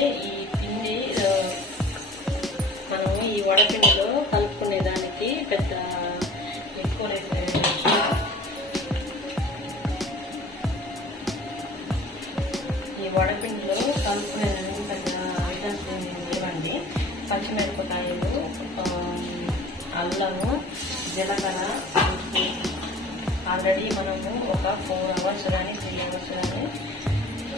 ఈ పిండి మనం ఈ వడపిండిలో కలుపుకునే దానికి పెద్ద ఎక్కువ ఈ వడపిండిలో కలుపుకునేదానికి పెద్ద ఐటమ్స్ ఇవ్వండి. పచ్చిమిరపకాయలు, అల్లము, జీలకర్ర ఆల్రెడీ మనము ఒక 4 hours కానీ 3 hours కానీ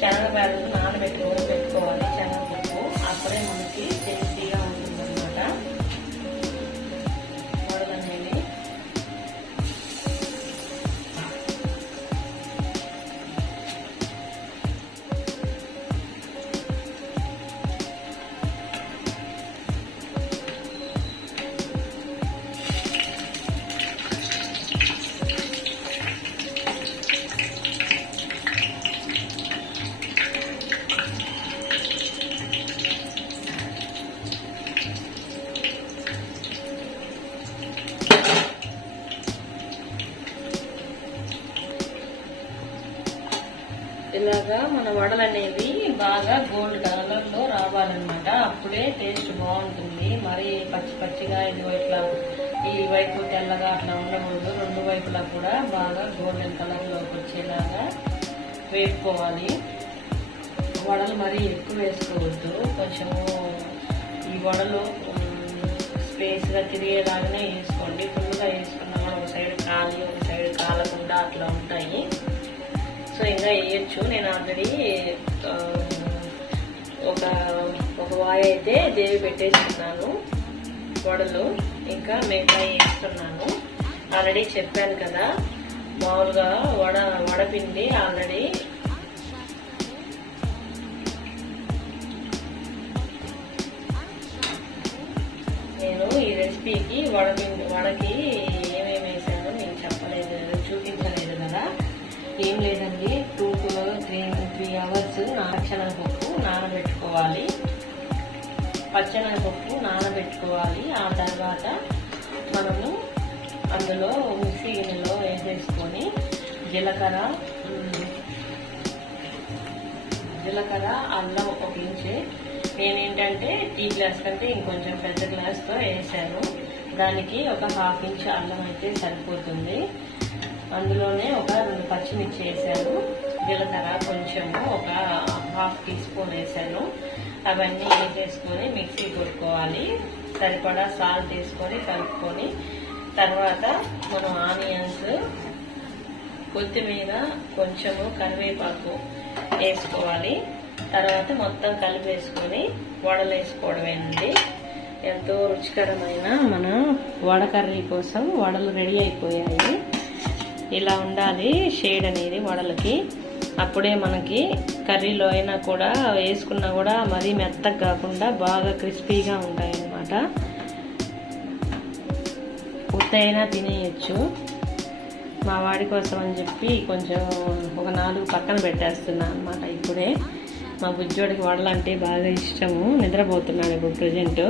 శనగపాయలు పెట్టుకోవాలి. శనగపప్పు అప్పుడే మనకి టేస్టీగా ఉంటుంది అన్నమాట. వడలనేవి ఇలాగా మన వడలు అనేవి బాగా గోల్డ్ కలర్ లో రావాలన్నమాట. అప్పుడే టేస్ట్ బాగుంటుంది. మరి పచ్చిగా ఇది ఇట్లా ఈ వైపు తెల్లగా అట్లా ఉండకూడదు. 2 వైపులా కూడా బాగా గోల్డెన్ కలర్ లోకి వచ్చేలాగా వేసుకోవాలి. వడలు మరీ ఎక్కువ వేసుకోవద్దు. కొంచెము ఈ వడలు స్పేస్ గా తిరిగేలాగానే వేసుకోండి. ఫుల్గా వేసుకున్నా కూడా ఒక సైడ్ కాలి ఒక సైడ్ కాలకుండా అట్లా ఉంటాయి. సో ఇంకా వేయచ్చు. నేను ఆల్రెడీ ఒక వాయి అయితే దేవి పెట్టేసుకున్నాను. వడలు ఇంకా మిగతా వేస్తున్నాను. ఆల్రెడీ చెప్పాను కదా, మామూలుగా వడపిండి ఆల్రెడీ నేను ఈ రెసిపీకి వడకి ఏమేమి వేసానో నేను చెప్పలేదు, చూపించలేదు కదా. ఏం లేదండి, 2 to 3 hours శనగపప్పు నానబెట్టుకోవాలి. పచ్చెనగపప్పు నానబెట్టుకోవాలి. ఆ తర్వాత మనము అందులో మిక్సీ గిన్నెలో వేసేసుకొని జీలకర్ర, అల్లం 1 ఇంచు. నేనేంటంటే టీ గ్లాస్ కంటే ఇంకొంచెం పెద్ద గ్లాస్తో వేసాను. దానికి ఒక 1/2 ఇంచు అల్లం అయితే సరిపోతుంది. అందులోనే ఒక 2 పచ్చిమిర్చి వేసాను. జీలకర్ర కొంచెము ఒక 1/2 టీ స్పూన్ వేసాను. అవన్నీ వేసేసుకొని మిక్సీ కొట్టుకోవాలి. సరిపడా సాల్ట్ వేసుకొని కలుపుకొని తర్వాత మనం ఆనియన్స్, కొత్తిమీర, కొంచెము కరివేపాకు వేసుకోవాలి. తర్వాత మొత్తం కలిపేసుకొని వడలు వేసుకోవడమేనండి. ఎంతో రుచికరమైన మన వడ కర్రీ కోసం వడలు రెడీ అయిపోయాయి. ఇలా ఉండాలి షేడ్ అనేది వడలకి. అప్పుడే మనకి కర్రీలో అయినా కూడా వేసుకున్నా కూడా మరీ మెత్తగా కాకుండా బాగా క్రిస్పీగా ఉంటాయి అన్నమాట. ఉత్తైనా తినేయచ్చు. మా వాడి కోసం అని చెప్పి కొంచెం ఒక 4 పక్కన పెట్టేస్తున్నాను అన్నమాట. ఇప్పుడే మా బుజ్జోడికి వడలు అంటే బాగా ఇష్టము, నిద్రపోతున్నాడు ఇప్పుడు ప్రజెంట్.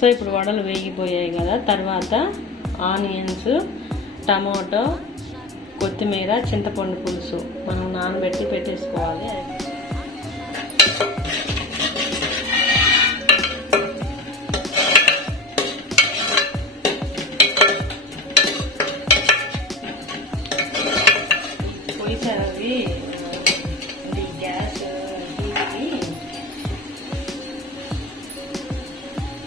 సో ఇప్పుడు వడలు వేగిపోయాయి కదా. తర్వాత ఆనియన్స్, టమాటో, కొత్తిమీర, చింతపండు పులుసు మనం నానబెట్టి పెట్టేసుకోవాలి. పొయ్యిసారి గ్యాస్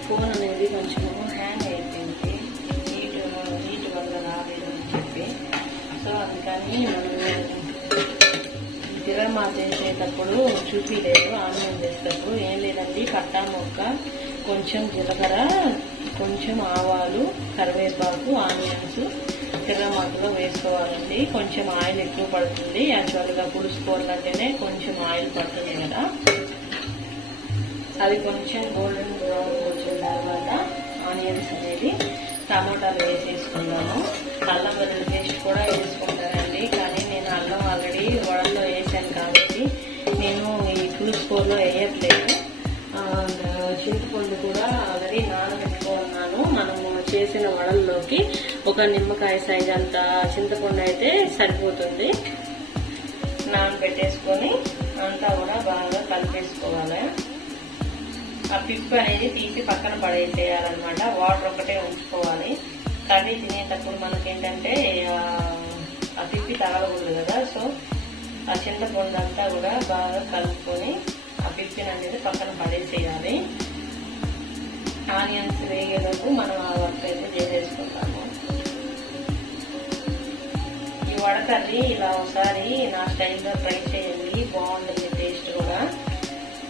ఫోన్ అనేది కొంచెం హ్యాంగ్ అయిపోయింది, హీట్ వల్ల రాలేదు అని చెప్పి. సో అందుకని మనం తిరగమా చేసేటప్పుడు చూపించలేదు. ఆనియన్ చేసేటప్పుడు ఏం లేదండి, పట్టా మొక్క, కొంచెం జీలకర్ర, కొంచెం ఆవాలు, కరివేపాకు, ఆనియన్స్ తిరగమాతలో వేసుకోవాలండి. కొంచెం ఆయిల్ ఎక్కువ పడుతుంది. యాక్చువల్గా పులుసు కూరలంటేనే కొంచెం ఆయిల్ పడుతుంది కదా. అది కొంచెం గోల్డెన్ బ్రౌన్ వచ్చిన తర్వాత ఆనియన్స్ అనేది టమాటాలు వేసేసుకున్నాను. అల్లం వెల్లుల్లి పేస్ట్ కూడా వేసుకుంటానండి, కానీ నేను అల్లం ఆల్రెడీ వడల్లో వేసాను కాబట్టి నేను ఈ పులుసు కూరలో వేయట్లేదు. చింతపండు కూడా ఆల్రెడీ నానబెట్టుకున్నాను. మనము చేసిన వడల్లోకి ఒక నిమ్మకాయ సైజ్ అంత చింతపండు అయితే సరిపోతుంది. నానబెట్టేసుకొని అంతా కూడా బాగా కలిపేసుకోవాలి. ఆ పిప్పు అనేది తీసి పక్కన పడేసేయాలన్నమాట. వాటర్ ఒకటే ఉంచుకోవాలి. కర్రీ తినేటప్పుడు మనకేంటంటే ఆ పిప్పి తగలకూడదు కదా. సో ఆ చింతపండు అంతా కూడా బాగా కలుపుకొని ఆ పిప్పిని అనేది పక్కన పడేసేయాలి. ఆనియన్స్ వేగేలోపు మనం ఆ వర్క్ అయితే చేసేసుకుంటాము. ఈ వడ కర్రీ ఇలా ఒకసారి నా స్టైల్లో ట్రై చేయండి, బాగుంటుంది. టేస్ట్ కూడా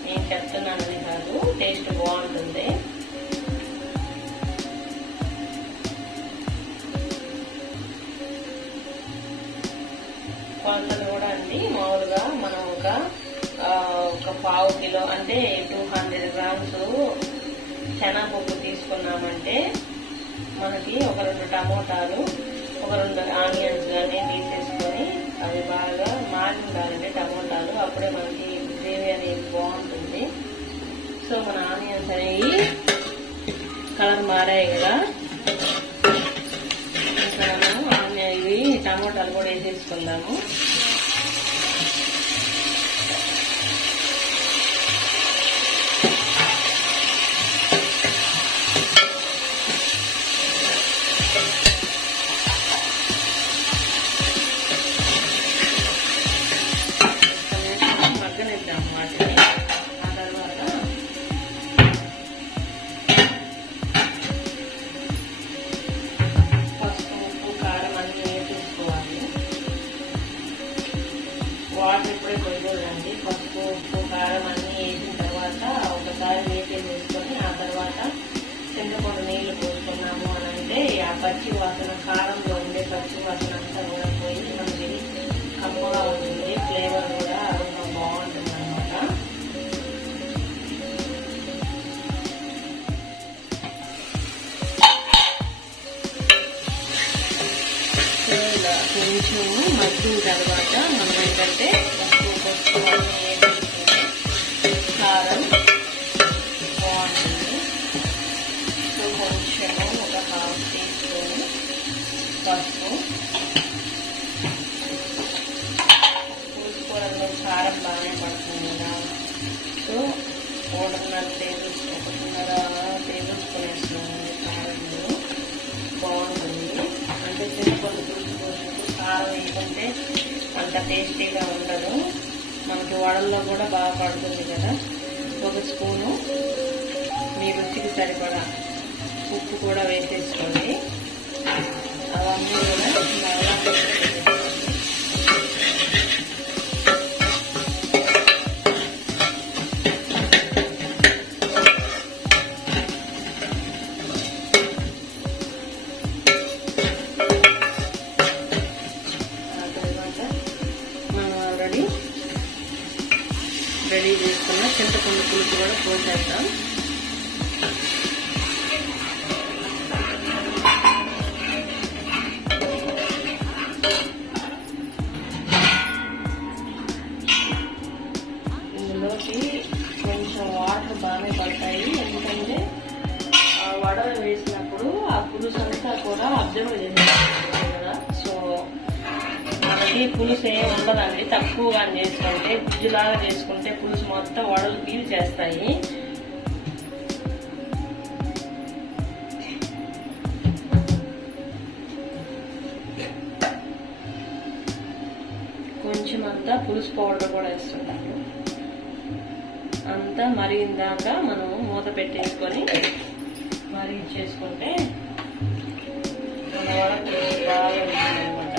నేను చెప్తున్నానని కాదు, టేస్ట్ బాగుంటుంది. కొలతలు కూడా అండి మామూలుగా మనం ఒక పావు కిలో అంటే 200 గ్రామ్స్ శనగపప్పు తీసుకున్నామంటే మనకి ఒక 2 టమోటాలు, ఒక 2 ఆనియన్స్ కానీ తీసేసుకొని అవి బాగా మారి ఉండాలండి టమోటాలు, అప్పుడే మనకి గ్రేవీ అనేది బాగుంటుంది. సో మన ఆనియన్స్ అనేవి కలర్ మారాయి కదా, ఇంకా మనం ఇవి టమోటాలు కూడా వేసేసుకుందాము. మగ్గనిద్దాము వాటిని. ఆ తర్వాత పసుపు, ఉప్పు, కారం అన్నీ వేసేసుకోవాలి. వాటర్ ఇప్పుడే పోయకూడదండి. పసుపు, ఉప్పు, కారం అన్నీ వేసిన తర్వాత ఒకసారి వేసేసుకొని ఆ తర్వాత చింతపండు నీళ్లు పోసుకున్నాము అని అంటే ఆ పచ్చి వాసన, కారంలో ఉండే పచ్చి వాసన అంతా కూడా పోయి మనకి కమ్మగా ఉంటుంది. ఫ్లేవర్ కూడా బాగుంటుంది అనమాట. ఇలా కొంచెం మగ్గిన తర్వాత మనం ఏంటంటే పసుపు కారం బాగుంటుంది. సో కొంచెము ఒక ½ టీ స్పూన్ పసుపు, కూరలో కారం బాగానే పడుతుంది కదా. సో 1.5 టేబుల్ స్పూన్ వేసుకోండి కారంలో, బాగుంటుంది. అంటే చింతపండు పులుసు పోసినప్పుడు కారం వేసుకుంటే అంత టేస్టీగా ఉండదు. మనకి వడల్లో కూడా బాగా పడుతుంది కదా. 1 స్పూను మీ రుచికి సరిపడా ఉప్పు కూడా వేసేసుకోండి. అవన్నీ కూడా రెడీ చేసుకున్న చింతపండు పులుసు కూడా పోసేద్దాం. ఇందులోకి కొంచెం వాటర్ బాగానే పడతాయి, ఎందుకంటే వడలు వేసినప్పుడు ఆ పులుసు అంతా కూడా అబ్జర్వ్ చేసేస్తుంది కదా. సో మనకి పులుసు ఏమి ఉండదండి, తక్కువగా చేసుకుంటే గుజ్జులాగా చేసుకుంటే పులుసు మొత్తం వడలు పీల్ చేస్తాయి. కొంచెం అంతా పులుసు పౌడర్ కూడా వేస్తుంటారు. అంతా మరిగిందాక మనం మూత పెట్టేసుకొని మరిగించేసుకుంటే మన వడ పులుసు బాగా ఉంటుందన్నమాట.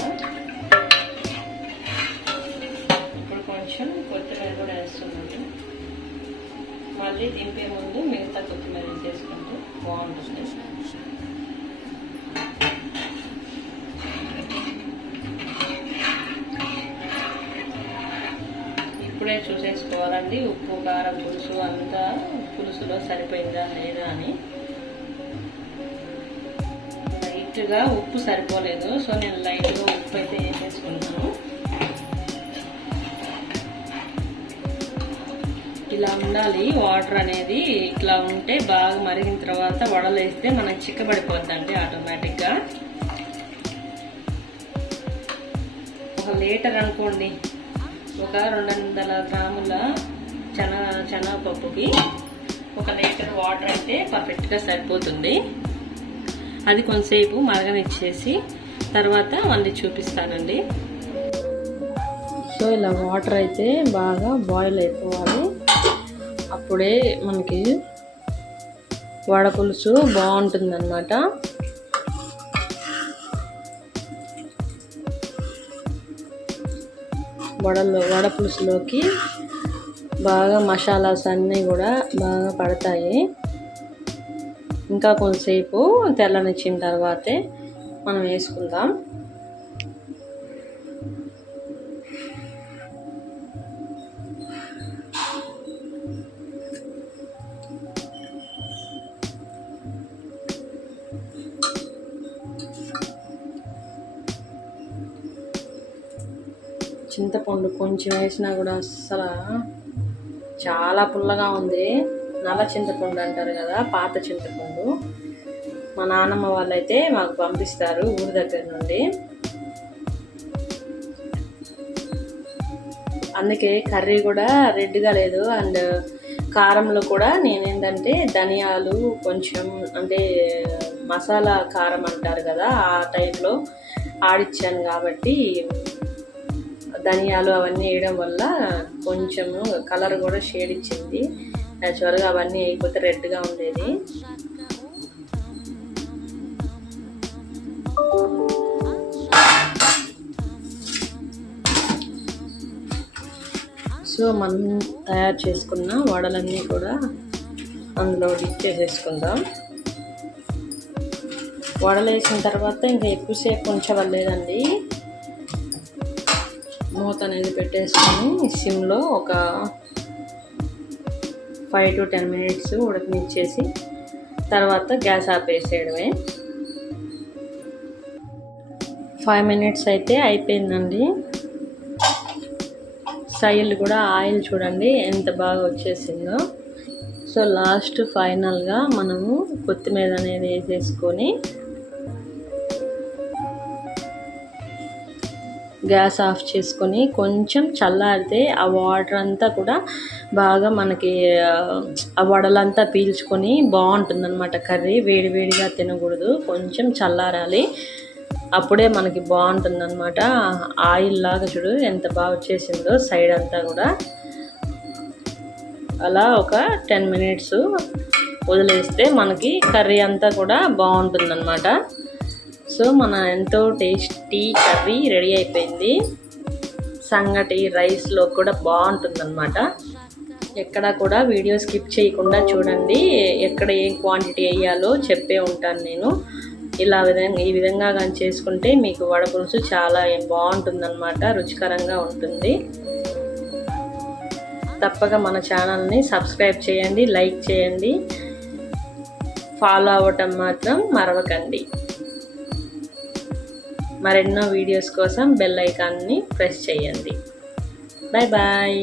ఇప్పుడు కొంచెం కొత్తిమీర కూడా వేస్తున్నాను. మళ్ళీ దింపే ముందు మిగతా కొత్తిమీర వేసేసుకుంటే బాగుంటుంది. ఇప్పుడే చూసేసుకోవాలండి ఉప్పు, కారం, పులుసు అంతా పులుసులో సరిపోయిందా లేదా అని. లైట్గా ఉప్పు సరిపోలేదు, సో నేను లైట్గా ఉప్పు అయితే వేసేసుకుంటాను. ఇలా ఉండాలి వాటర్ అనేది. ఇట్లా ఉంటే బాగా మరిగిన తర్వాత వడలు వేస్తే మనకి చిక్కబడిపోద్దండి ఆటోమేటిక్గా. 1 లీటర్ అనుకోండి, ఒక 200 గ్రాముల శనగపప్పుకి 1 లీటర్ వాటర్ అయితే పర్ఫెక్ట్గా సరిపోతుంది. అది కొంతసేపు మరగనిచ్చేసి తర్వాత వండి చూపిస్తానండి. సో ఇలా వాటర్ అయితే బాగా బాయిల్ అయిపోవాలి. అప్పుడే మనకి వడపులుసు బాగుంటుందన్నమాట. వడపులుసులోకి బాగా మసాలాస్ అన్నీ కూడా బాగా పడతాయి. ఇంకా కొంతసేపు తెల్లనిచ్చిన తర్వాతే మనం వేసుకుందాం. చింతపండు కొంచెం వేసినా కూడా అస్సలు చాలా పుల్లగా ఉంది. నల్ల చింతపండు అంటారు కదా, పాత చింతపండు. మా నాన్నమ్మ వాళ్ళైతే మాకు పంపిస్తారు ఊరి దగ్గర నుండి. అందుకే కర్రీ కూడా రెడ్గా లేదు. అండ్ కారంలో కూడా నేనేంటంటే ధనియాలు కొంచెం అంటే మసాలా కారం అంటారు కదా, ఆ టైప్లో ఆడిచ్చాను. కాబట్టి ధనియాలు అవన్నీ వేయడం వల్ల కొంచెము కలర్ కూడా షేడ్ ఇచ్చింది. న్యాచురల్గా అవన్నీ వేయకపోతే రెడ్గా ఉండేది. సో మనం తయారు చేసుకున్న వడలన్నీ కూడా అందులో డిప్ చేసేసుకుందాం. వడలు వేసిన తర్వాత ఇంకా ఎక్కువసేపు ఉంచవలేదండి. మూత అనేది పెట్టేసుకొని సిమ్లో ఒక 5 to 10 minutes ఉడకనిచ్చేసి తర్వాత గ్యాస్ ఆపేసేయడమే. 5 minutes అయితే అయిపోయిందండి. సైడ్ కూడా ఆయిల్ చూడండి ఎంత బాగా వచ్చేసిందో. సో లాస్ట్ ఫైనల్గా మనము కొత్తిమీర అనేది వేసేసుకొని గ్యాస్ ఆఫ్ చేసుకొని కొంచెం చల్లారితే ఆ వాటర్ అంతా కూడా బాగా మనకి ఆ వడలంతా పీల్చుకొని బాగుంటుందన్నమాట. కర్రీ వేడివేడిగా తినకూడదు, కొంచెం చల్లారాలి, అప్పుడే మనకి బాగుంటుందన్నమాట. ఆయిల్ లాగా చూడు ఎంత బాగా వచ్చేసిందో సైడ్ అంతా కూడా. అలా ఒక 10 minutes వదిలేస్తే మనకి కర్రీ అంతా కూడా బాగుంటుందన్నమాట. సో మన ఎంతో టేస్టీ కర్రీ రెడీ అయిపోయింది. సంగటి రైస్లో కూడా బాగుంటుందన్నమాట. ఎక్కడ కూడా వీడియో స్కిప్ చేయకుండా చూడండి. ఎక్కడ ఏ క్వాంటిటీ వేయాలో చెప్పే ఉంటాను నేను. ఈ విధంగా కానీ చేసుకుంటే మీకు వడపులుసు చాలా బాగుంటుందన్నమాట, రుచికరంగా ఉంటుంది. తప్పక మన ఛానల్ని సబ్స్క్రైబ్ చేయండి, లైక్ చేయండి, ఫాలో అవ్వటం మాత్రం మరవకండి. మరెన్నో వీడియోస్ కోసం బెల్ ఐకాన్ని ప్రెస్ చేయండి. Bye bye.